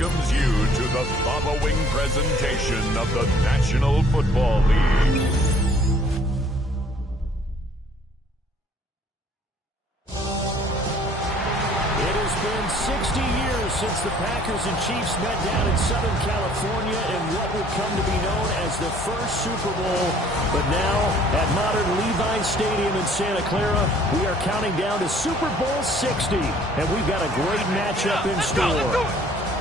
welcomes you to the following presentation of the National Football League. It has been 60 years since the Packers and Chiefs met down in Southern California in what would come to be known as the first Super Bowl. But now, at modern Levi Stadium in Santa Clara, we are counting down to Super Bowl 60, and we've got a great matchup in store.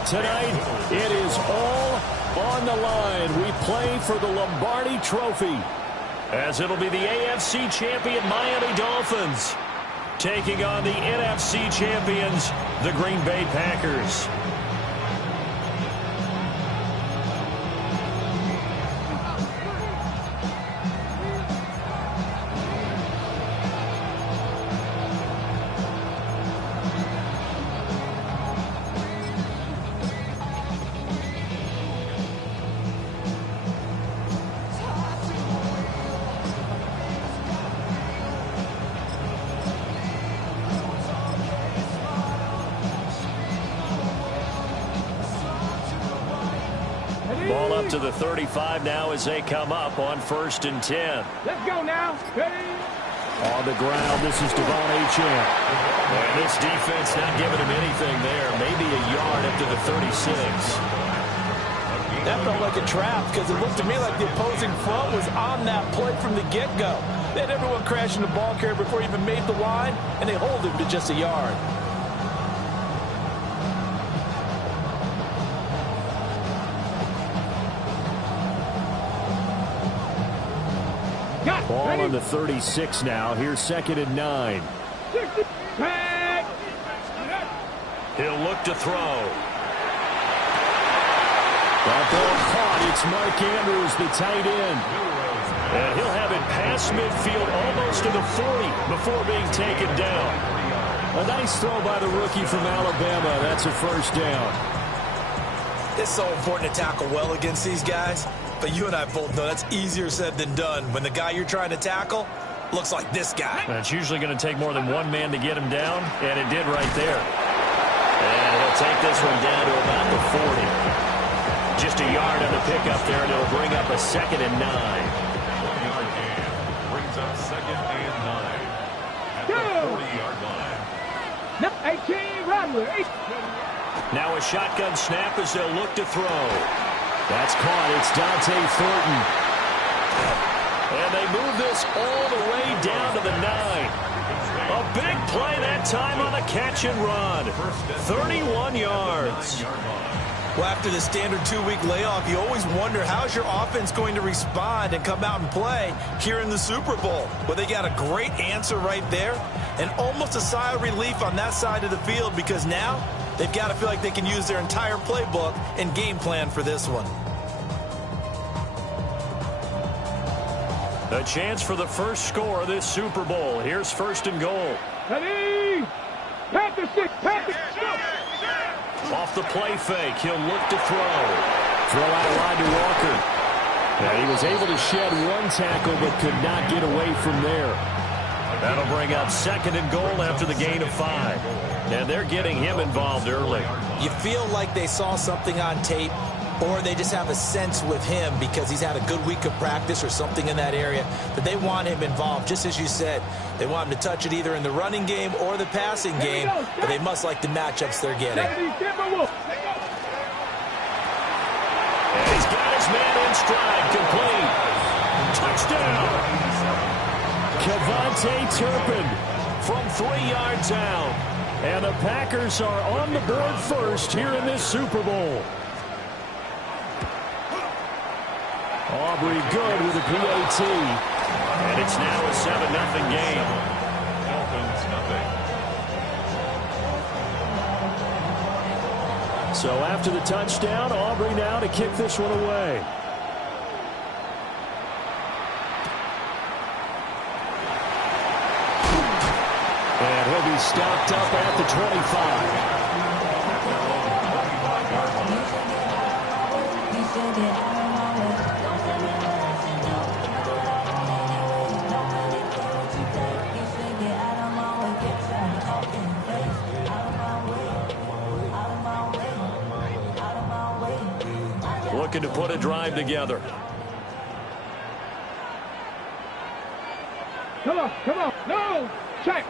Tonight, it is all on the line. We play for the Lombardi Trophy, as it'll be the AFC champion Miami Dolphins taking on the NFC champions, the Green Bay Packers. Ball up to the 35 now as they come up on 1st and 10. Let's go now. Ready? On the ground, this is Devon Achane. And this defense not giving him anything there. Maybe a yard up to the 36. That felt like a trap because it looked to me like the opposing front was on that play from the get-go. They had everyone crashing the ball carrier before he even made the line, and they hold him to just a yard. Ball on the 36 now. Here's 2nd and 9. He'll look to throw. That ball caught. It's Mark Andrews, the tight end. And he'll have it past midfield almost to the 40 before being taken down. A nice throw by the rookie from Alabama. That's a 1st down. It's so important to tackle well against these guys. But you and I both know that's easier said than done when the guy you're trying to tackle looks like this guy. And it's usually going to take more than one man to get him down, and it did right there. And he'll take this one down to about the 40. Just a yard on the pickup there, and it'll bring up a 2nd and 9. 40-yard gain brings up 2nd and 9 at the 40-yard line. No, 18, Rodler. Now a shotgun snap as they'll look to throw. That's caught. It's Dante Thornton. And they move this all the way down to the 9. A big play that time on a catch and run. 31 yards. Well, after the standard 2-week layoff, you always wonder how's your offense going to respond and come out and play here in the Super Bowl. Well, they got a great answer right there and almost a sigh of relief on that side of the field because now they've got to feel like they can use their entire playbook and game plan for this one. A chance for the first score of this Super Bowl. Here's 1st and goal. Ready? Panther 6, Panther 6. Off the play fake, he'll look to throw. Throw out wide to Walker. And he was able to shed one tackle but could not get away from there. That'll bring up 2nd and goal after the gain of 5. And they're getting him involved early. You feel like they saw something on tape or they just have a sense with him because he's had a good week of practice or something in that area that they want him involved. Just as you said, they want him to touch it either in the running game or the passing game, but they must like the matchups they're getting. And he's got his man in stride, complete. Touchdown! Kevontae Turpin from 3 yards out. And the Packers are on the board first here in this Super Bowl. Aubrey good with a PAT. And it's now a 7-0 game. Dolphins nothing. So after the touchdown, Aubrey now to kick this one away. And he'll be stopped up at the 25. looking to put a drive together. Come on. No. Check.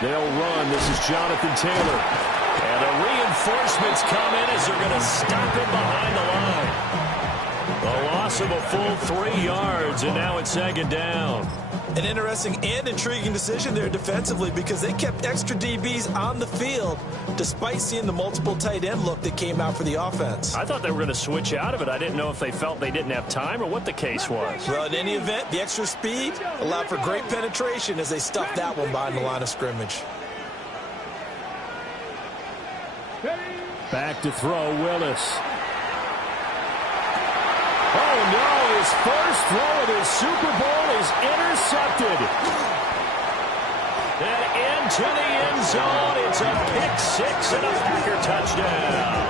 They'll run. This is Jonathan Taylor. And the reinforcements come in as they're going to stop him behind the line. The loss of a full 3 yards, and now it's second down. An interesting and intriguing decision there defensively because they kept extra DBs on the field despite seeing the multiple tight end look that came out for the offense. I thought they were going to switch out of it. I didn't know if they felt they didn't have time or what the case was. Well, in any event, the extra speed allowed for great penetration as they stuffed that one behind the line of scrimmage. Back to throw, Willis. Oh, no, his first throw of the Super Bowl is intercepted. And into the end zone, it's a pick-6 and a Packer touchdown.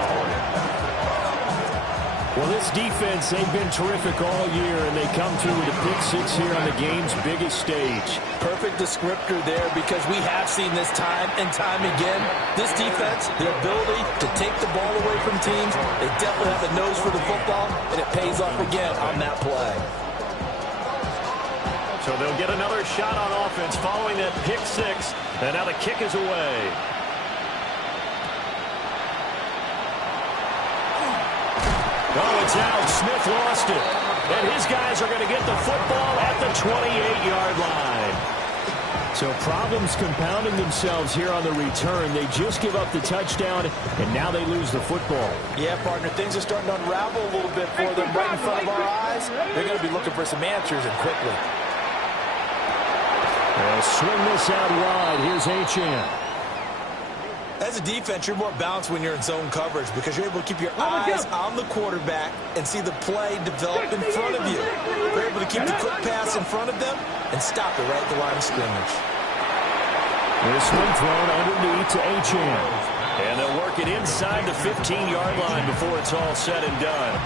Well, this defense, they've been terrific all year, and they come through with a pick-6 here on the game's biggest stage. Perfect descriptor there because we have seen this time and time again. This defense, their ability to take the ball away from teams, they definitely have a nose for the football, and it pays off again on that play. So they'll get another shot on offense following that pick-6, and now the kick is away. Oh, it's out. Smith lost it. And his guys are going to get the football at the 28-yard line. So problems compounding themselves here on the return. They just give up the touchdown, and now they lose the football. Yeah, partner, things are starting to unravel a little bit for them right in front of our eyes. They're going to be looking for some answers, and quickly. They'll swing this out wide. Here's Achane. As a defense, you're more balanced when you're in zone coverage because you're able to keep your eyes on the quarterback and see the play develop in front of you. You're able to keep the quick pass in front of them and stop it right at the line of scrimmage. This one thrown underneath to Achane. And they'll work it inside the 15-yard line before it's all said and done.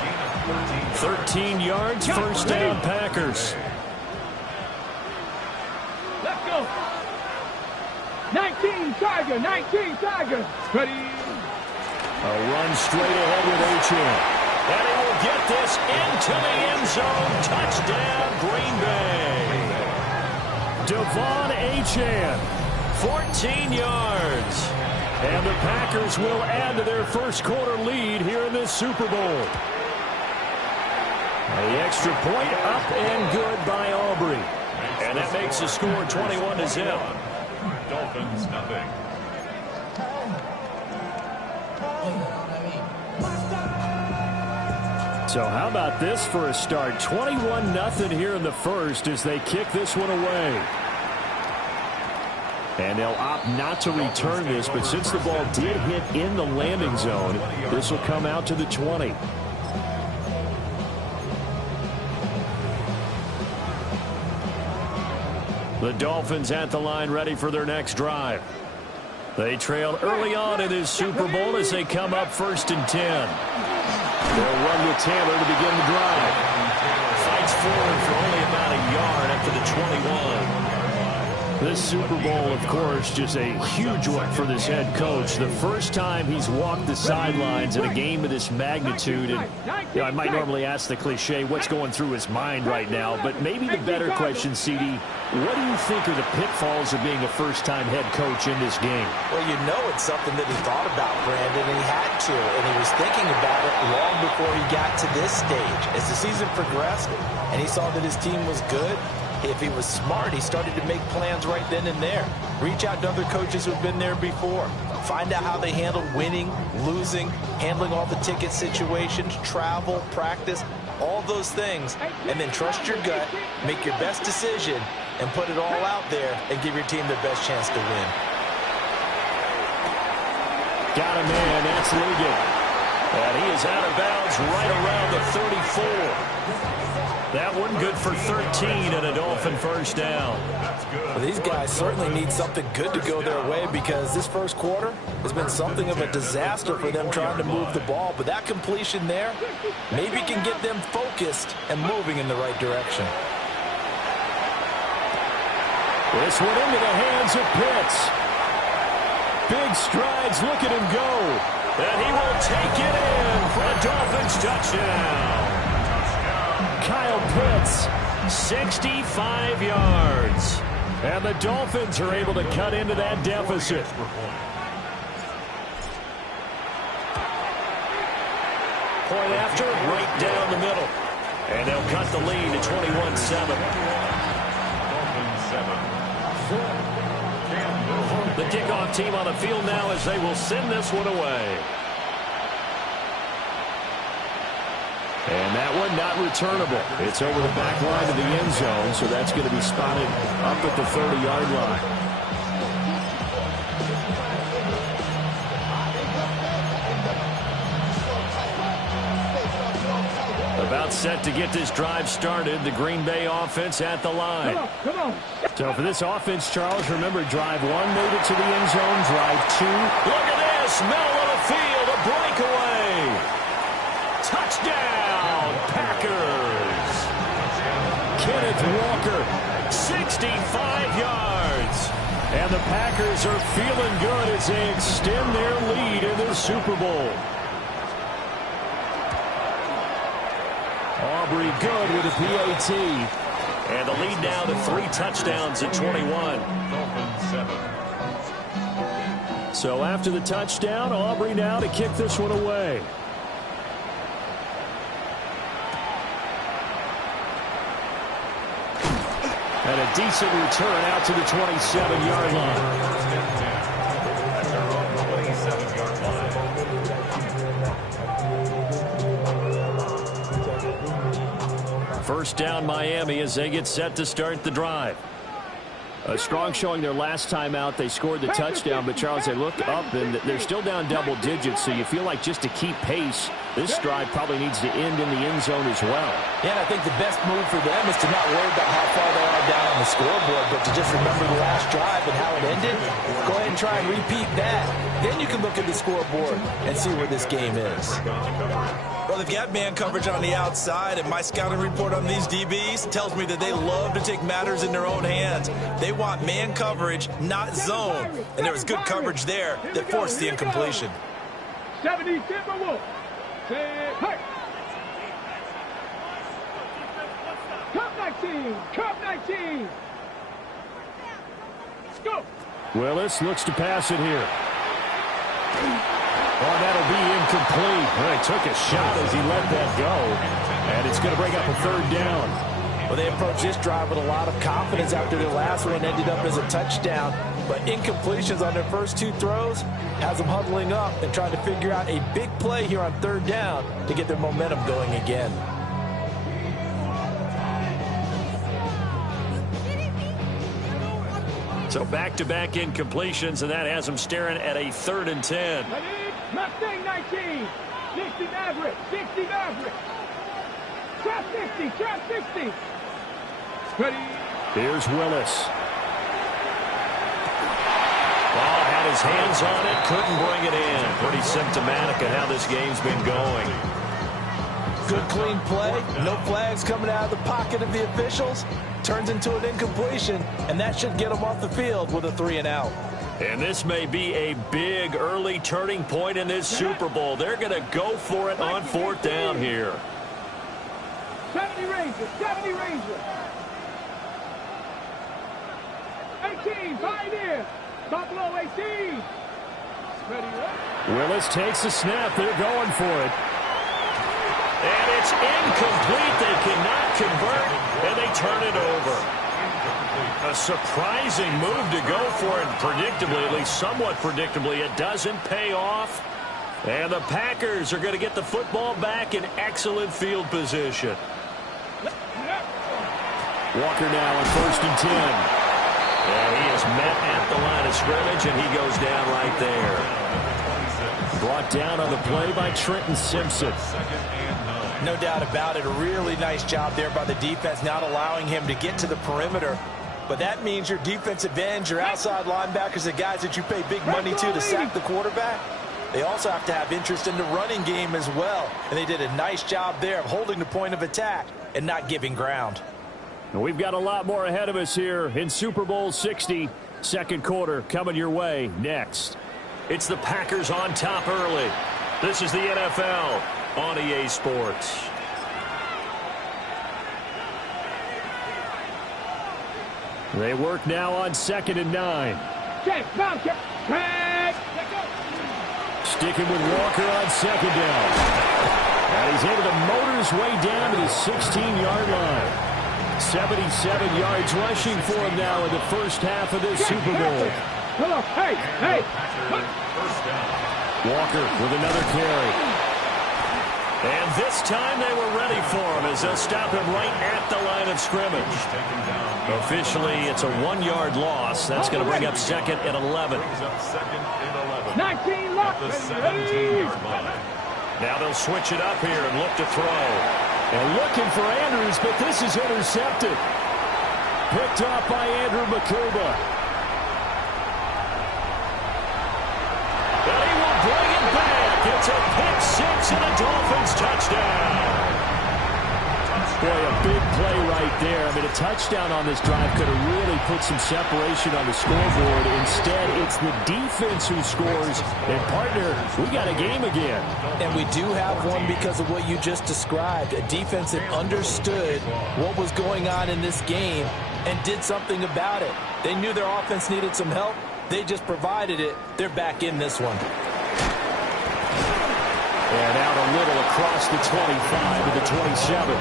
13 yards, first down, Packers. Let's go. 19 Tiger. Ready. A run straight ahead with Achane. And he will get this into the end zone. Touchdown, Green Bay. Devon Achane, 14 yards. And the Packers will add to their first quarter lead here in this Super Bowl. The extra point up and good by Aubrey. And that makes the score 21-0. Dolphins, nothing. So how about this for a start? 21-0 here in the first as they kick this one away. And they'll opt not to return this, but since the ball did hit in the landing zone, this will come out to the 20. The Dolphins at the line ready for their next drive. They trailed early on in this Super Bowl as they come up 1st and 10. They'll run with Taylor to begin the drive. Fights forward for only about a yard up to the 21. This Super Bowl, of course, just a huge one for this head coach. The first time he's walked the sidelines in a game of this magnitude. And I might normally ask the cliche, what's going through his mind right now? But maybe the better question, CD, what do you think are the pitfalls of being a first-time head coach in this game? Well, you know it's something that he thought about, Brandon, and he had to. And he was thinking about it long before he got to this stage. As the season progressed and he saw that his team was good, if he was smart, he started to make plans right then and there. Reach out to other coaches who have been there before. Find out how they handled winning, losing, handling all the ticket situations, travel, practice, all those things. And then trust your gut, make your best decision, and put it all out there and give your team the best chance to win. Got a man, that's Ligon. And he is out of bounds right around the 34. That one good for 13 and a Dolphin first down. Well, these guys certainly need something good to go their way because this first quarter has been something of a disaster for them trying to move the ball. But that completion there maybe can get them focused and moving in the right direction. This one into the hands of Pitts. big strides. Look at him go. And he will take it in for a Dolphins touchdown. Kyle Pitts, 65 yards. And the Dolphins are able to cut into that deficit. Point after, right down the middle. And they'll cut the lead to 21-7. The kickoff team on the field now as they will send this one away. And that one not returnable. It's over the back line of the end zone, so that's going to be spotted up at the 30-yard line. About set to get this drive started. The Green Bay offense at the line. Come on. So for this offense, Charles, remember drive 1 made it to the end zone. Drive 2. Look at this. Middle of the field. A breakaway. Touchdown, Packers. Kenneth Walker, 65 yards. And the Packers are feeling good as they extend their lead in the Super Bowl. Aubrey good with a PAT. And the lead now to 3 touchdowns at 21. So after the touchdown, Aubrey now to kick this one away. And a decent return out to the 27-yard line. First down Miami as they get set to start the drive. A strong showing their last time out. They scored the touchdown, but Charles, they look up and they're still down double digits, so you feel like just to keep pace, this drive probably needs to end in the end zone as well. Yeah, and I think the best move for them is to not worry about how far they are down on the scoreboard, but to just remember the last drive and how it ended. Go ahead and try and repeat that. Then you can look at the scoreboard and see where this game is. Well, they've got man coverage on the outside, and my scouting report on these DBs tells me that they love to take matters in their own hands. They want man coverage, not zone. And there was good coverage there that forced the incompletion. 70 Timberwolves. Hey. Cup 19. Cup 19. Let's go. Willis looks to pass it here. Oh, that'll be incomplete. Well, he took a shot as he let that go. And it's going to bring up a 3rd down. Well, they approached this drive with a lot of confidence after their last one ended up as a touchdown. But incompletions on their first 2 throws has them huddling up and trying to figure out a big play here on 3rd down to get their momentum going again. So back-to-back incompletions, and that has them staring at a 3rd and 10. Mustang 19. 60 Maverick. 60 Maverick. Trap 60. Trap 60. Ready. Here's Willis. Ball had his hands on it, couldn't bring it in. Pretty symptomatic of how this game's been going. Good clean play, no flags coming out of the pocket of the officials. Turns into an incompletion, and that should get them off the field with a 3 and out. And this may be a big early turning point in this Super Bowl. They're going to go for it on 4th down here. 70 Rangers. 70 Rangers. 18 Pioneer. Buffalo 18. Ready. Willis takes the snap. They're going for it. And it's incomplete. They cannot convert, and they turn it over. A surprising move to go for it, predictably, at least somewhat predictably. It doesn't pay off. And the Packers are going to get the football back in excellent field position. Walker now on 1st and 10. And he is met at the line of scrimmage, and he goes down right there. Brought down on the play by Trenton Simpson. No doubt about it. A really nice job there by the defense, not allowing him to get to the perimeter. But that means your defensive ends, your outside linebackers, the guys that you pay big money to sack the quarterback, they also have to have interest in the running game as well. And they did a nice job there of holding the point of attack and not giving ground. And we've got a lot more ahead of us here in Super Bowl 60. 2nd quarter coming your way next. It's the Packers on top early. This is the NFL on EA Sports. They work now on 2nd and 9. Sticking with Walker on 2nd down. And he's able to motor his way down to the 16-yard line. 77 yards rushing for him now in the first half of this Super Bowl. Hey. Walker with another carry. And this time they were ready for him as they'll stop him right at the line of scrimmage. Officially, it's a 1-yard loss. That's going to bring up 2nd and 11. 19 left. The 17-yard line. Now they'll switch it up here and look to throw. And looking for Andrews, but this is intercepted. Picked off by Andrew Makuba. And he will bring it back. It's a pick six and a Dolphins touchdown. Boy, a big play right there. I mean, a touchdown on this drive could have really put some separation on the scoreboard. Instead, it's the defense who scores. And, partner, we got a game again. And we do have one because of what you just described. A defense that understood what was going on in this game and did something about it. They knew their offense needed some help. They just provided it. They're back in this one. And out a little across the 25 to the 27.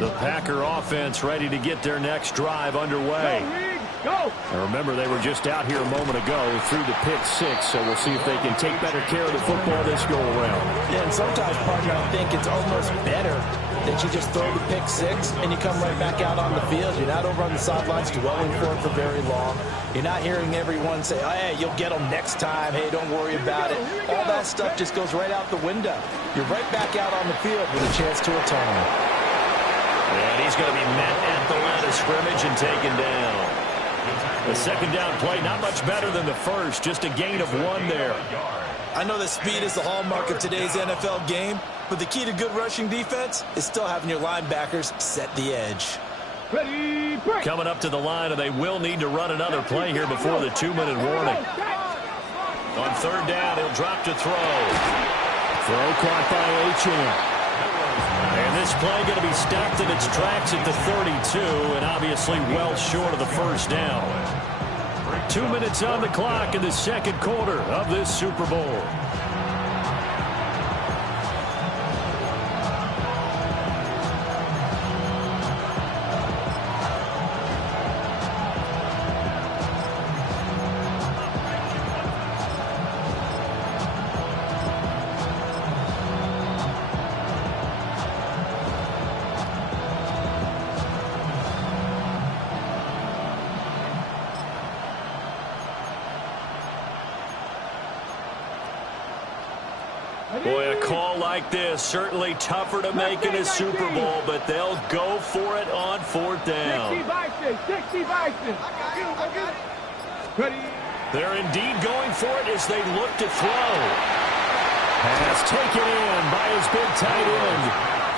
The Packer offense ready to get their next drive underway. Go. And remember, they were just out here a moment ago through the pick six, so we'll see if they can take better care of the football this go-around. Yeah, and sometimes, partner, I think it's almost better that you just throw the pick six and you come right back out on the field. You're not over on the sidelines dwelling for it for very long. You're not hearing everyone say, oh, hey, you'll get them next time. Hey, don't worry about it. All that stuff just goes right out the window. You're right back out on the field with a chance to atone. And he's going to be met at the line of scrimmage and taken down. The second down play, not much better than the first, just a gain of 1 there. I know that speed is the hallmark of today's NFL game, but the key to good rushing defense is still having your linebackers set the edge. Ready, break. Coming up to the line, and they will need to run another play here before the 2-minute warning. On 3rd down, he'll drop to throw. Throw caught by Achane. And this play going to be stopped in its tracks at the 32, and obviously well short of the first down. 2 minutes on the clock in the second quarter of this Super Bowl. Boy, a call like this, certainly tougher to make in a Super Bowl, but they'll go for it on 4th down. 60 Bison. Ready. They're indeed going for it as they look to throw. Pass taken in by his big tight end.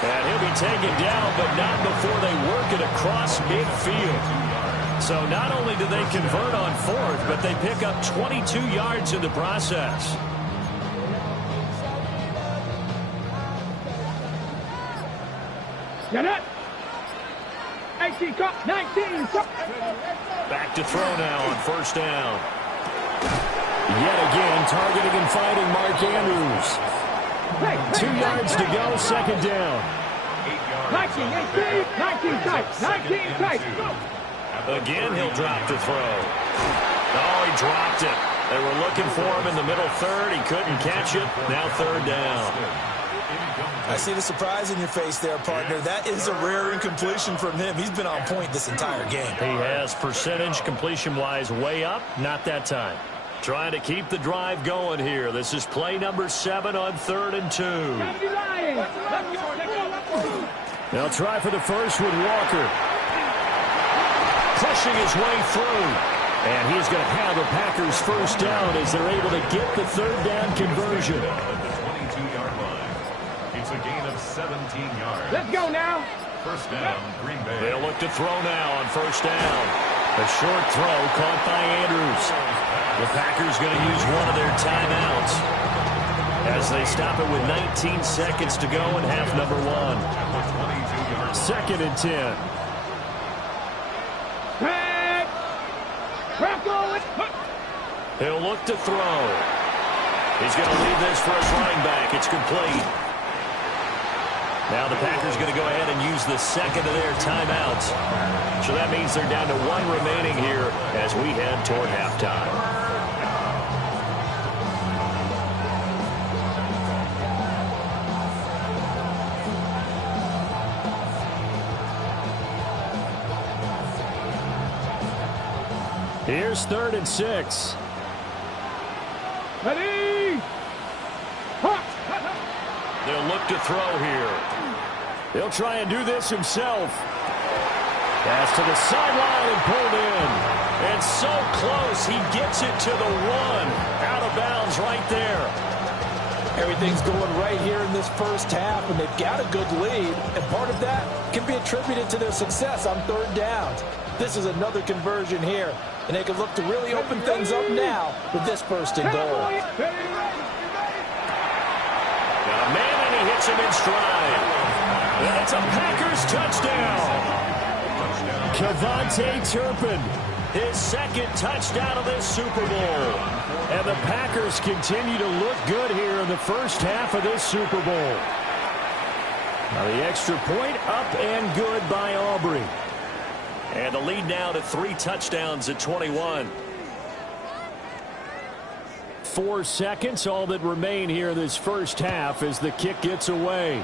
And he'll be taken down, but not before they work it across midfield. So not only do they convert on 4th, but they pick up 22 yards in the process. Get it. 18, 19. Back to throw now on 1st down. Yet again, targeting and finding Mark Andrews. 2 yards to go, 2nd down. 19 tight. Again, he'll drop to throw. Oh, he dropped it. They were looking for him in the middle 3rd. He couldn't catch it. Now 3rd down. I see the surprise in your face there, partner. That is a rare incompletion from him. He's been on point this entire game. He has percentage completion-wise way up. Not that time. Trying to keep the drive going here. This is play number 7 on 3rd and 2. They'll try for the first with Walker. Pushing his way through. And he's going to have the Packers first down as they're able to get the 3rd down conversion. gain of 17 yards. Let's go now. First down, Green Bay. They'll look to throw now on first down. A short throw caught by Andrews. The Packers going to use one of their timeouts as they stop it with 19 seconds to go in half number one. Second and 10. He'll look to throw. He's going to leave this for his running back. It's complete. Now the Packers going to go ahead and use the second of their timeouts. So that means they're down to one remaining here as we head toward halftime. Here's 3rd and 6. Ready? They'll look to throw here. He'll try and do this himself. Pass to the sideline and pulled in. And so close, he gets it to the 1. Out of bounds right there. Everything's going right here in this first half, and they've got a good lead. And part of that can be attributed to their success on 3rd downs. This is another conversion here, and they can look to really open things up now with this 1st and goal. Got a man, and he hits him in stride. That's a Packers touchdown. Kevontae Turpin, his 2nd touchdown of this Super Bowl. And the Packers continue to look good here in the first half of this Super Bowl. Now the extra point up and good by Aubrey. And the lead now to 3 touchdowns at 21. 4 seconds, all that remain here in this first half as the kick gets away.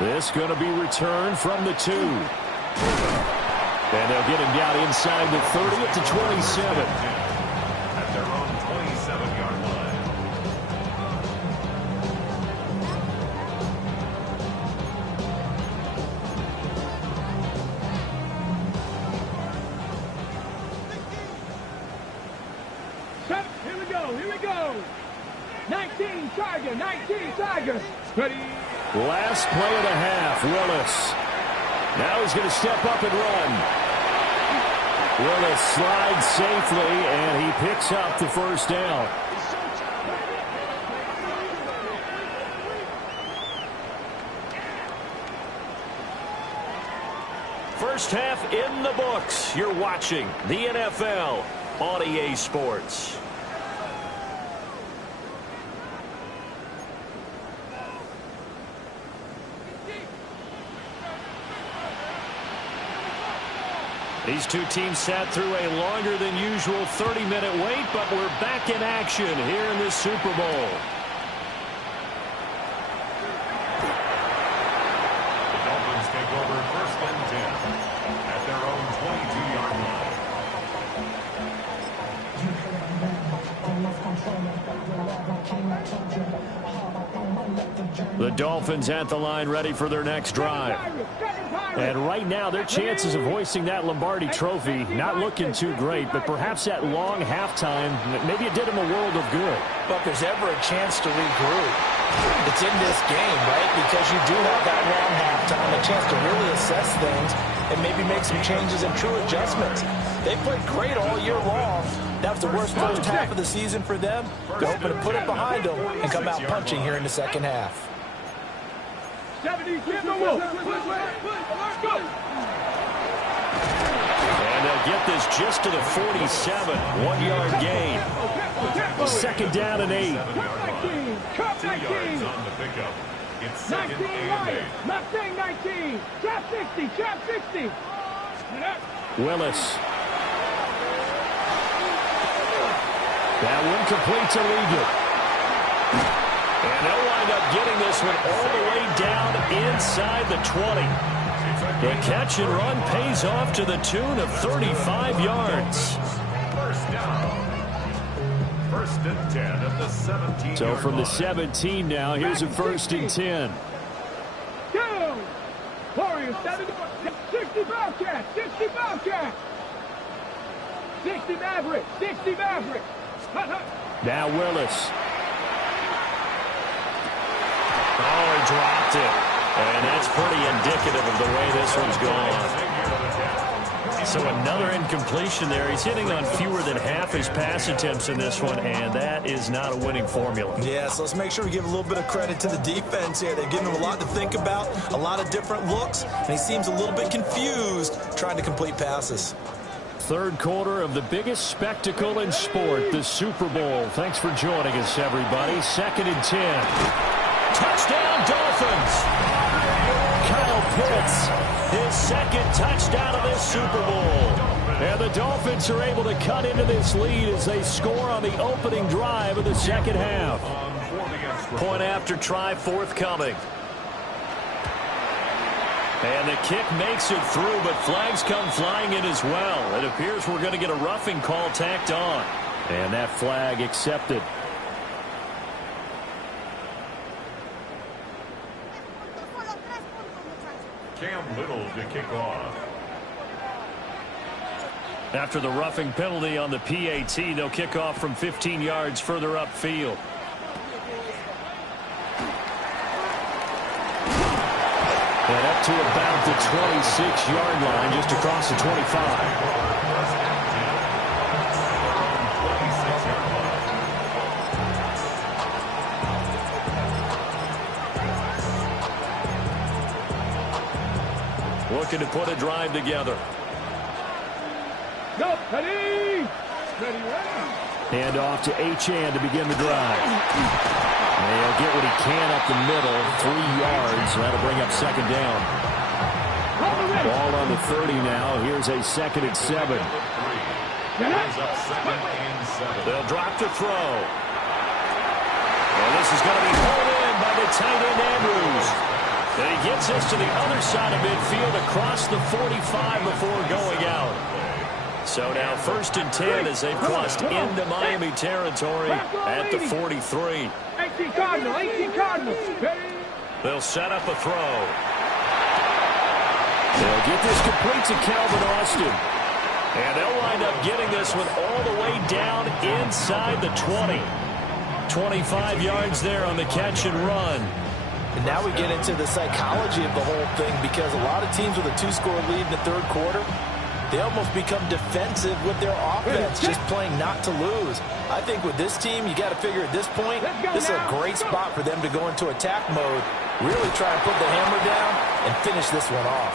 This going to be returned from the 2. And they'll get him down inside the 30 at the 27. At their own 27-yard line. Here we go. Here we go. 19 Tiger. 19 Tiger. Ready? Last play of the half, Willis. Now he's going to step up and run. Willis slides safely, and he picks up the first down. First half in the books. You're watching the NFL on EA Sports. These two teams sat through a longer than usual 30-minute wait, but we're back in action here in this Super Bowl. The Dolphins take over 1st and 10 at their own 22-yard line. The Dolphins at the line, ready for their next drive. And right now, their chances of hoisting that Lombardi trophy not looking too great, but perhaps that long halftime, maybe it did them a world of good. But if there's ever a chance to regroup, it's in this game, right? Because you do have that long halftime, a chance to really assess things and maybe make some changes and true adjustments. They played great all year long. That was the worst first half of the season for them. They're hoping to put it behind them and come out punching here in the second half. 70, And they'll get this just to the 47. 1-yard gain. Second down and 8. 2 yards on the pickup. It's 2nd and 8. Mustang 19. Trap 60. Trap 60. Willis. That one complete to Legion. And they'll wind up getting this one all the way down inside the 20. The catch and run pays off to the tune of 35 yards. First down. 1st and 10 at the 17. So from the 17 now, here's a 1st and 10. Go! Warriors 70. 60 Bobcat. 60 Bobcat. 60 Maverick. 60 Maverick. Now Willis. dropped it. And that's pretty indicative of the way this one's gone. So another incompletion there. He's hitting on fewer than half his pass attempts in this one, and that is not a winning formula. Yeah, so let's make sure we give a little bit of credit to the defense here. They've given him a lot to think about, a lot of different looks, and he seems a little bit confused trying to complete passes. Third quarter of the biggest spectacle in sport, the Super Bowl. Thanks for joining us, everybody. 2nd and 10. Touchdown, Dolphins! Kyle Pitts, his second touchdown of this Super Bowl. And the Dolphins are able to cut into this lead as they score on the opening drive of the second half. Point after try forthcoming. And the kick makes it through, but flags come flying in as well. It appears we're going to get a roughing call tacked on. And that flag accepted. Cam Little to kick off. After the roughing penalty on the PAT, they'll kick off from 15 yards further upfield. And up to about the 26-yard line, just across the 25. Looking to put a drive together. Go, ready! Ready, ready! Hand off to Achane to begin the drive. They'll get what he can up the middle, 3 yards. That'll bring up second down. Ball on the 30 now. Here's a 2nd and 7. They'll drop to throw. Well, this is going to be hauled in by the tight end Andrews. And he gets us to the other side of midfield across the 45 before going out. So now 1st and 10 as they've crossed into Miami territory at the 43. 18 Cardinal, 18 Cardinal. They'll set up a throw. They'll get this complete to Calvin Austin. And they'll wind up getting this one all the way down inside the 20. 25 yards there on the catch and run. And now we get into the psychology of the whole thing, because a lot of teams with a 2-score lead in the third quarter, they almost become defensive with their offense, just playing not to lose. I think with this team, you got to figure at this point, this is a great spot for them to go into attack mode, really try and put the hammer down and finish this one off.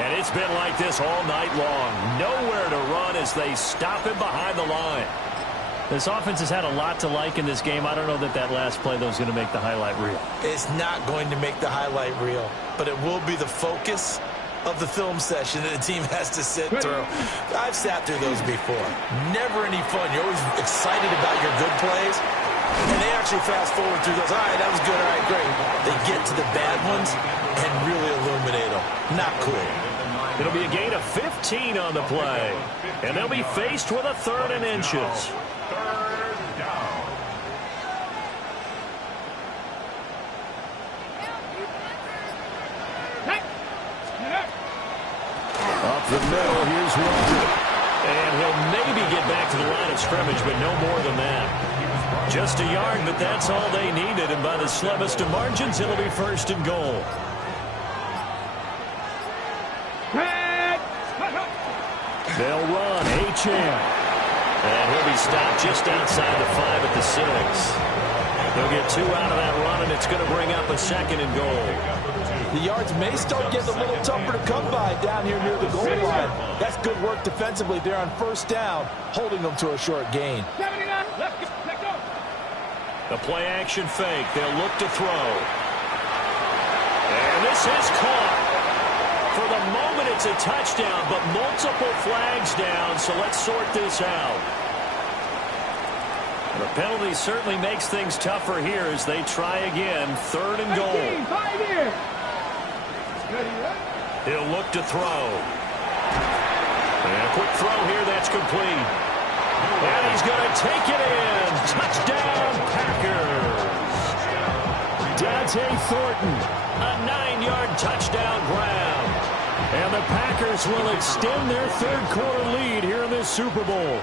And it's been like this all night long. Nowhere to run as they stop him behind the line. This offense has had a lot to like in this game. I don't know that that last play, though, is going to make the highlight reel. It's not going to make the highlight reel, but it will be the focus of the film session that the team has to sit through. I've sat through those before. Never any fun. You're always excited about your good plays, and they actually fast forward through those. All right, that was good. All right, great. They get to the bad ones and really illuminate them. Not cool. It'll be a gain of 15 on the play, and they'll be faced with a 3rd and inches. Up the middle, here's one. And he'll maybe get back to the line of scrimmage, but no more than that. Just a yard, but that's all they needed. And by the slimmest of margins, it'll be 1st and goal. They'll run, Achane. And he'll be stopped just outside the 5 at the 6. They'll get 2 out of that run, and it's going to bring up a 2nd and goal. The yards may start getting a little tougher to come by down here near the goal line. That's good work defensively there on 1st down, holding them to a short gain. 79, let's go. The play action fake. They'll look to throw. And this is caught. For the moment, it's a touchdown, but multiple flags down, so let's sort this out. The penalty certainly makes things tougher here as they try again. 3rd and goal. He'll look to throw. And a quick throw here, that's complete. And he's going to take it in. Touchdown, Packers. Dante Thornton, a 9-yard touchdown grab. And the Packers will extend their 3rd quarter lead here in this Super Bowl.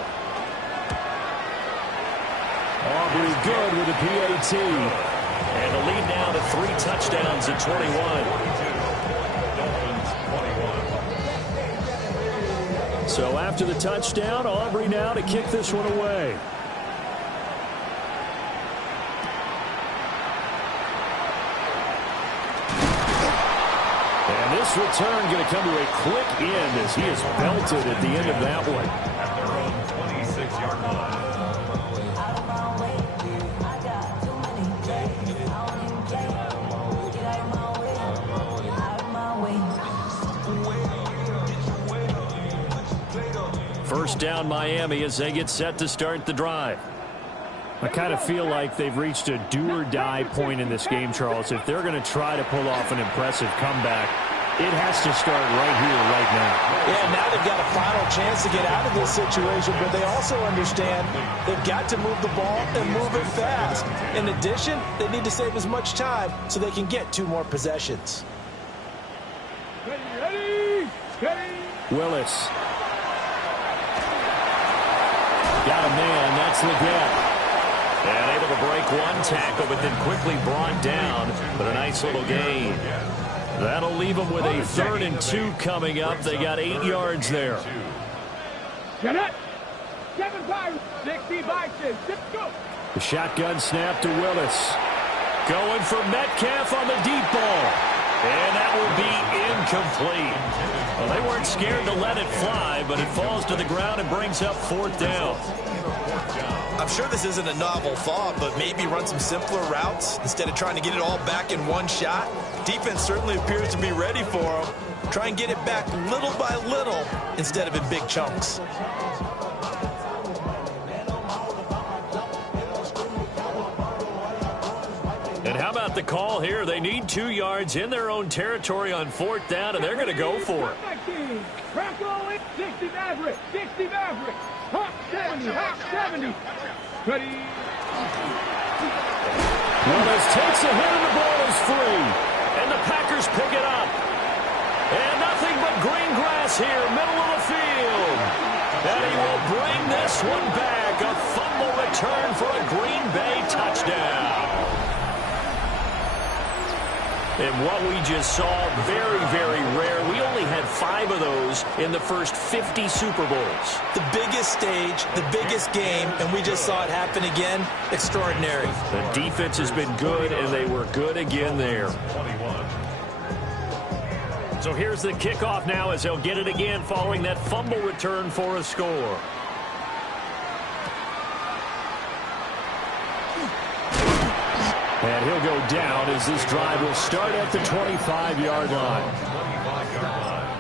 Aubrey good with the PAT. And the lead now to 3 touchdowns at 21. Dolphins 21. So after the touchdown, Aubrey now to kick this one away. And this return going to come to a quick end as he is belted at the end of that one. At their own 26-yard line. First down Miami as they get set to start the drive. I kind of feel like they've reached a do-or-die point in this game, Charles. If they're going to try to pull off an impressive comeback, it has to start right here, right now. Yeah, now they've got a final chance to get out of this situation, but they also understand they've got to move the ball and move it fast. In addition, they need to save as much time so they can get 2 more possessions. Ready. Willis. Got a man, that's Leggett. And able to break one tackle, but then quickly brought down. But a nice little gain. That'll leave them with a 3rd and 2 coming up. They got 8 yards there. Get it. 7-5, 60 boxes. Go. The shotgun snap to Willis. Going for Metcalf on the deep ball. And that will be incomplete. Well, they weren't scared to let it fly, but it falls to the ground and brings up 4th down. I'm sure this isn't a novel thought, but maybe run some simpler routes instead of trying to get it all back in one shot. Defense certainly appears to be ready for them. Try and get it back little by little instead of in big chunks. And how about the call here? They need 2 yards in their own territory on 4th down, and they're going to go for it. 60 Maverick. 60 Maverick. Hawk 70. Hawk 70. Ready. Willis takes a hit and the ball is free. And the Packers pick it up. And nothing but green grass here, middle of the field. And he will bring this one back. A fumble return for a Green Bay touchdown. And what we just saw, very, very rare. We only had 5 of those in the first 50 Super Bowls. The biggest stage, the biggest game, and we just saw it happen again. Extraordinary. The defense has been good, and they were good again there. 21. So here's the kickoff now as they'll get it again following that fumble return for a score. And he'll go down as this drive will start at the 25-yard line. 25-yard line.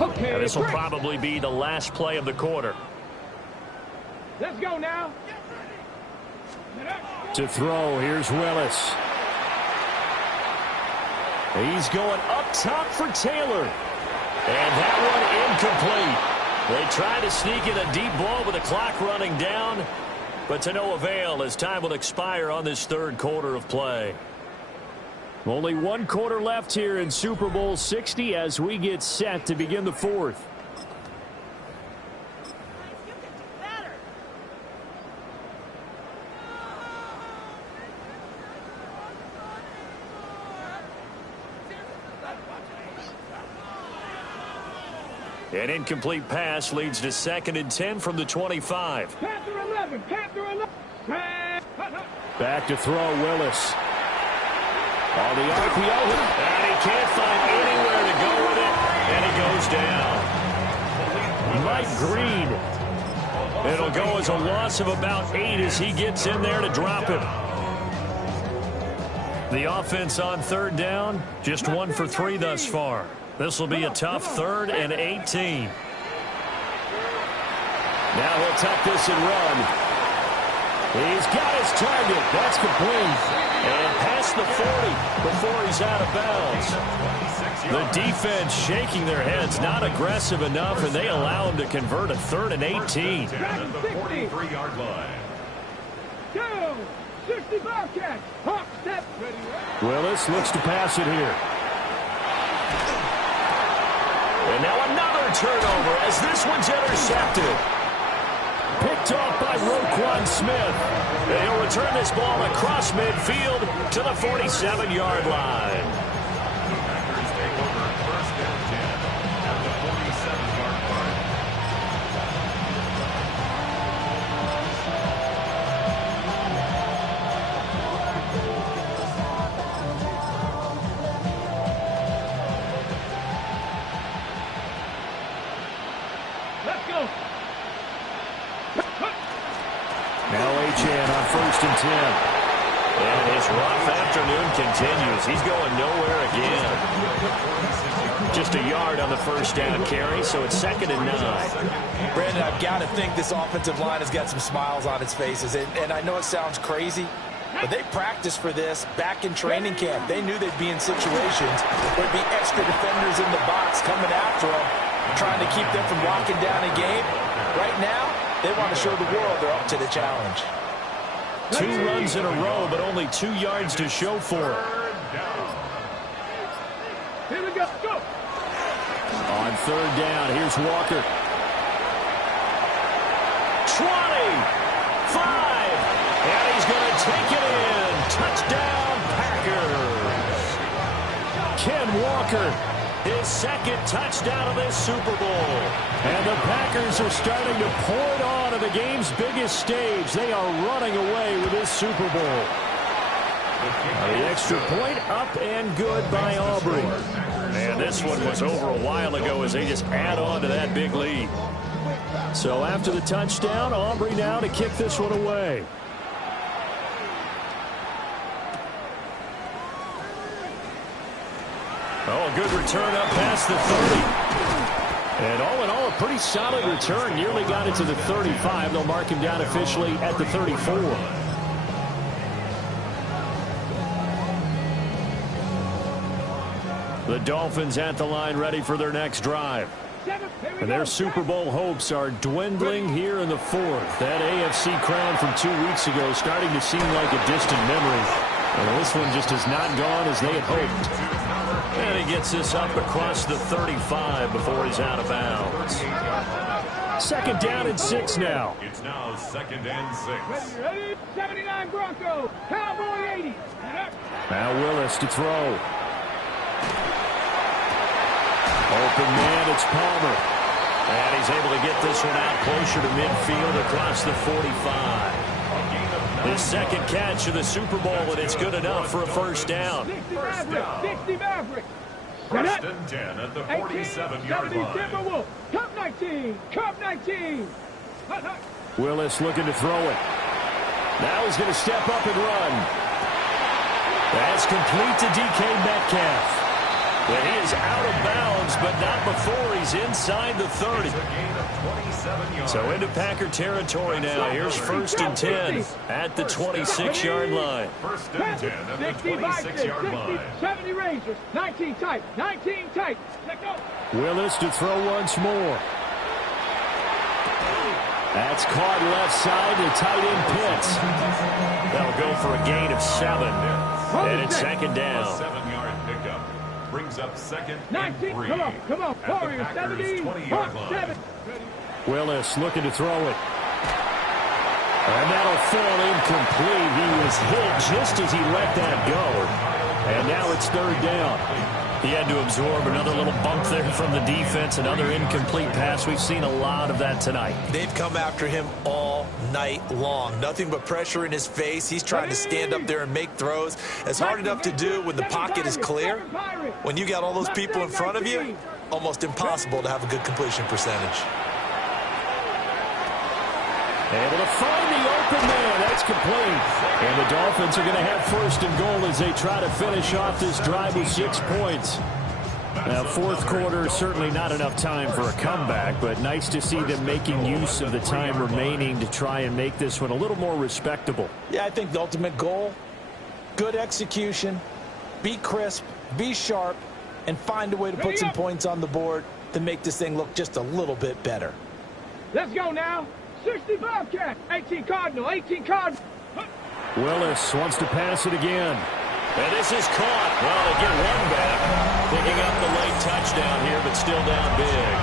Okay. Now, this will probably be the last play of the quarter. Let's go now. To throw, here's Willis. He's going up top for Taylor. And that one incomplete. They tried to sneak in a deep ball with the clock running down, but to no avail as time will expire on this 3rd quarter of play. Only 1 quarter left here in Super Bowl 60 as we get set to begin the 4th. An incomplete pass leads to 2nd and 10 from the 25. Panther 11. Panther 11. Back to throw, Willis. On the RPO, and he can't find anywhere to go with it, and he goes down. Mike Green. It'll go as a loss of about 8 as he gets in there to drop him. The offense on 3rd down, just 1 for 3 thus far. This will be a tough 3rd and 18. Now he'll tuck this and run. He's got his target. That's complete. And past the 40 before he's out of bounds. The defense shaking their heads, not aggressive enough, and they allow him to convert a 3rd and 18. At the 43-yard line. Go. 60 Bobcats. Hawk step. Ready. Willis looks to pass it here. And now another turnover as this one's intercepted. Picked off by Roquan Smith. And he'll return this ball across midfield to the 47-yard line. Packers take over first and 10 at the 47-yard line. Let's go. Now Achane on first and 10. And his rough afternoon continues. He's going nowhere again. Just a yard on the first down carry, so it's 2nd and 9. Brandon, I've got to think this offensive line has got some smiles on its faces. And I know it sounds crazy, but they practiced for this back in training camp. They knew they'd be in situations where there'd be extra defenders in the box coming after them, trying to keep them from locking down a game. Right now, they want to show the world they're up to the challenge. 2 runs in a row, but only 2 yards to show for it. Here we go. Go. On 3rd down, here's Walker. 20, 5, and he's going to take it in. Touchdown, Packers. Ken Walker, his 2nd touchdown of this Super Bowl. And the Packers are starting to pour it on at the game's biggest stage. They are running away with this Super Bowl. The extra point up and good by Aubrey. And this one was over a while ago as they just add on to that big lead. So after the touchdown, Aubrey now to kick this one away. Oh, a good return up past the 30. And all in all, a pretty solid return. Nearly got it to the 35. They'll mark him down officially at the 34. The Dolphins at the line ready for their next drive. And their Super Bowl hopes are dwindling here in the 4th. That AFC crown from 2 weeks ago starting to seem like a distant memory. And this one just has not gone as they had hoped. And he gets this up across the 35 before he's out of bounds. 2nd down and 6 now. It's now 2nd and 6. Ready? 79 Broncos. Cowboy 80. Now Willis to throw. Open man, it's Palmer. And he's able to get this one out closer to midfield across the 45. His 2nd catch of the Super Bowl, and it's good enough for a first down. 60 Maverick. 60 Maverick. First and 10 at the 47-yard line. Timberwolf. Cup 19. Cup 19. Willis looking to throw it. Now he's going to step up and run. That's complete to DK Metcalf. But he is out of bounds, but not before he's inside the 30. So into Packer territory now. Here's 1st and 10 at the 26-yard line. First and 10 at the 26-yard line. 70 Rangers. 19 tight. 19 tight. Let go. Willis to throw once more. That's caught left side to tight end Pitts. That'll go for a gain of 7. And it's 2nd down. A 7-yard pickup. Brings up 2nd and 19. 3. Come on. Warriors. 70. 20-yard line. 7. Willis looking to throw it. And that'll fall incomplete. He was hit just as he let that go. And now it's 3rd down. He had to absorb another little bump there from the defense, another incomplete pass. We've seen a lot of that tonight. They've come after him all night long. Nothing but pressure in his face. He's trying to stand up there and make throws. It's hard enough to do when the pocket is clear. When you got all those people in front of you, almost impossible to have a good completion percentage. Able to find the open man. That's complete. And the Dolphins are going to have 1st and goal as they try to finish off this drive with 6 points. Now, 4th quarter, certainly not enough time for a comeback, but nice to see them making use of the time remaining to try and make this one a little more respectable. Yeah, I think the ultimate goal, good execution, be crisp, be sharp, and find a way to put some points on the board to make this thing look just a little bit better. Let's go now. 65 cat. 18 Cardinal. 18 Cardinal. Willis wants to pass it again. And this is caught. Well, they get one back. Picking up the late touchdown here, but still down big.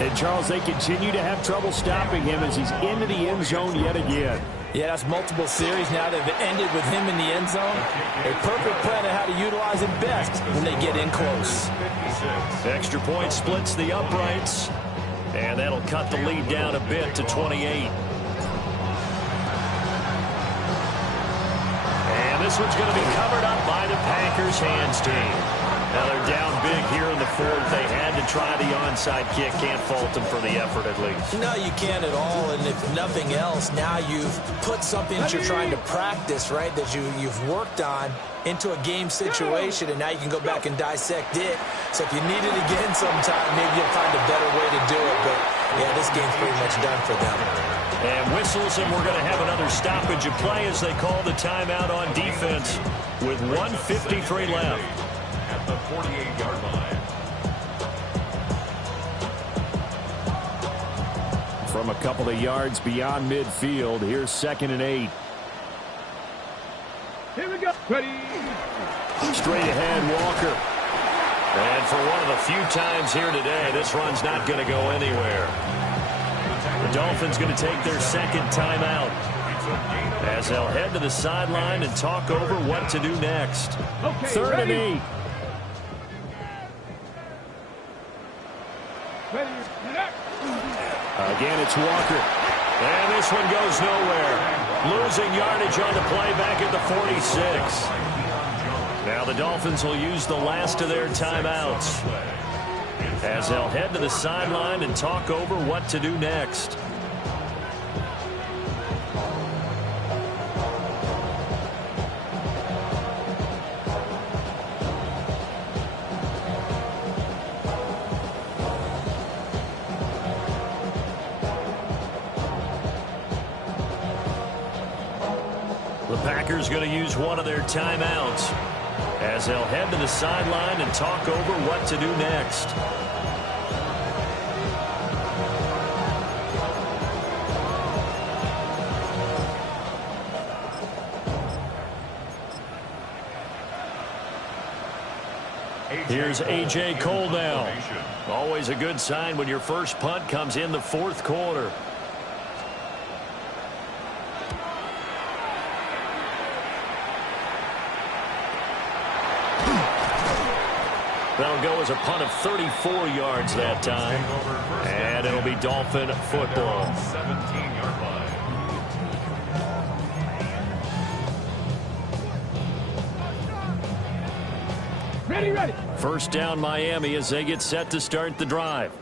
And, Charles, they continue to have trouble stopping him as he's into the end zone yet again. Yeah, that's multiple series now that have ended with him in the end zone. A perfect plan on how to utilize him best when they get in close. Extra point splits the uprights, and that'll cut the lead down a bit to 28. And this one's going to be covered up by the Packers hands team. Now they're down big here in the fourth. They had to try the onside kick. Can't fault them for the effort at least. No, you can't at all. And if nothing else, now you've put something that you're trying to practice, right, that you've worked on into a game situation, and now you can go back and dissect it. So if you need it again sometime, maybe you'll find a better way to do it. But, yeah, this game's pretty much done for them. And whistles, and we're going to have another stoppage of play as they call the timeout on defense with 1:53 left. At the 48-yard line. From a couple of yards beyond midfield, here's 2nd and 8. Here we go. Ready. Straight ahead, Walker. And for one of the few times here today, this run's not going to go anywhere. The Dolphins going to take their second timeout as they'll head to the sideline and talk over what to do next. Okay, 3rd and 8. Again, it's Walker. And this one goes nowhere. Losing yardage on the play back at the 46. Now the Dolphins will use the last of their timeouts as they'll head to the sideline and talk over what to do next. The Packers going to use one of their timeouts as they'll head to the sideline and talk over what to do next. Here's A.J. Cole now. Always a good sign when your first punt comes in the fourth quarter. That'll go as a punt of 34 yards that time. And it'll be Dolphin football. 17-yard line. Ready. First down Miami as they get set to start the drive.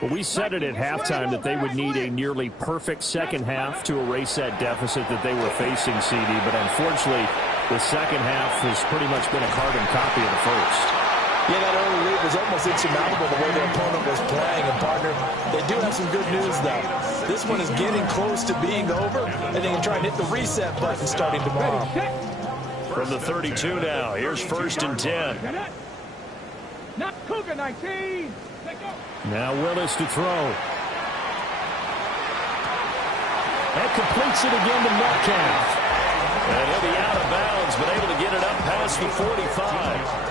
Well, we said it at halftime that they would need a nearly perfect second half to erase that deficit that they were facing, CD. But unfortunately, the second half has pretty much been a carbon copy of the first. Yeah, that early lead was almost insurmountable the way their opponent was playing. And, partner, they do have some good news, though. This one is getting close to being over, and they can try and hit the reset button starting tomorrow. From the 32 now, here's 1st and 10. Not Cougar 19. Now Willis to throw. That completes it again to Metcalf. And he'll be out of bounds, but able to get it up past the 45.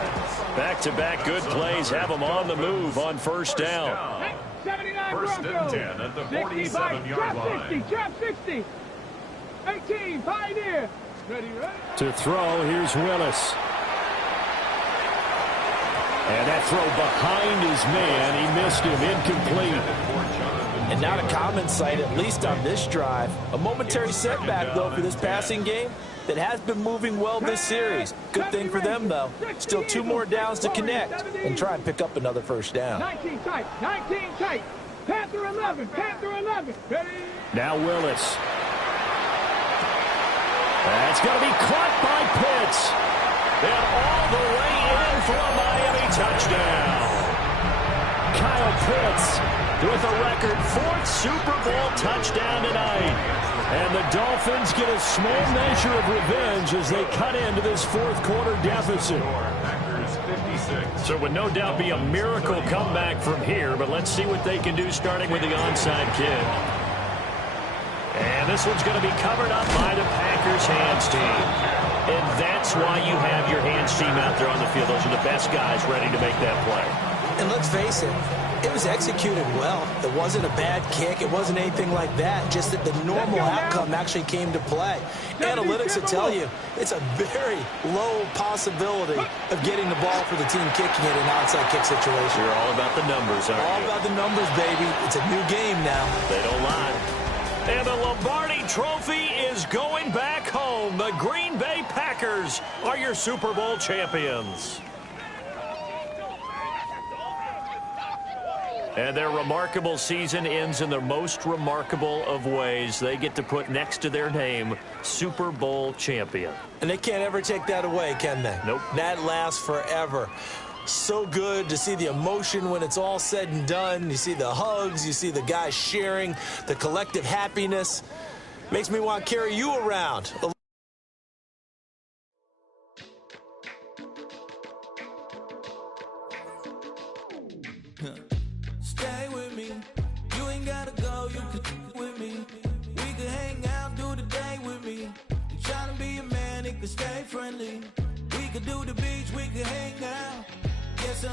Back-to-back good plays have them on the move on first down. 79 First and 10 at the 47-yard line. Trap 60. 18, Pioneer. Ready. To throw, here's Willis. And that throw behind his man. He missed him, incomplete. And not a common sight, at least on this drive. A momentary setback, though, for this passing game that has been moving well this series. Good thing for them, though. Still 2 more downs to connect and try and pick up another first down. 19 tight. Panther 11. Ready. Now Willis. That's going to be caught by Pitts. And all the way in for a Miami touchdown. Kyle Pitts with a record 4th Super Bowl touchdown tonight. And the Dolphins get a small measure of revenge as they cut into this fourth quarter deficit. So it would no doubt be a miracle comeback from here, but let's see what they can do starting with the onside kick. And this one's going to be covered up by the Packers hands team. And that's why you have your hands team out there on the field. Those are the best guys ready to make that play. And let's face it, it was executed well. It wasn't a bad kick. It wasn't anything like that. Just that the normal outcome actually came to play. Analytics will tell you it's a very low possibility of getting the ball for the team kicking it in an outside kick situation. You're all about the numbers, aren't you? All about the numbers, baby. It's a new game now. They don't lie. And the Lombardi Trophy is going back home. The Green Bay Packers are your Super Bowl champions. And their remarkable season ends in the most remarkable of ways. They get to put next to their name, Super Bowl champion. And they can't ever take that away, can they? Nope. That lasts forever. So good to see the emotion when it's all said and done. You see the hugs. You see the guys sharing, the collective happiness. Makes me want to carry you around. Stay with me. You ain't gotta go. You can with me. We could hang out, do the day with me. I'm trying to be a man, it could stay friendly. We could do the beach, we could hang out. Yes,